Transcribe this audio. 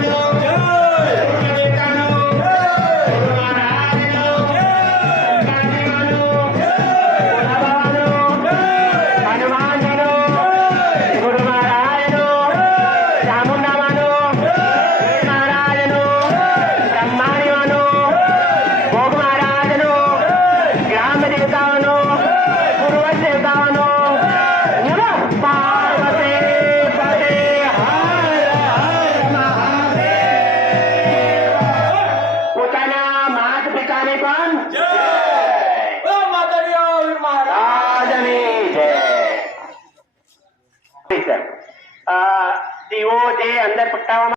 명 દીવો જે અંદર પ્રગટાવવામાં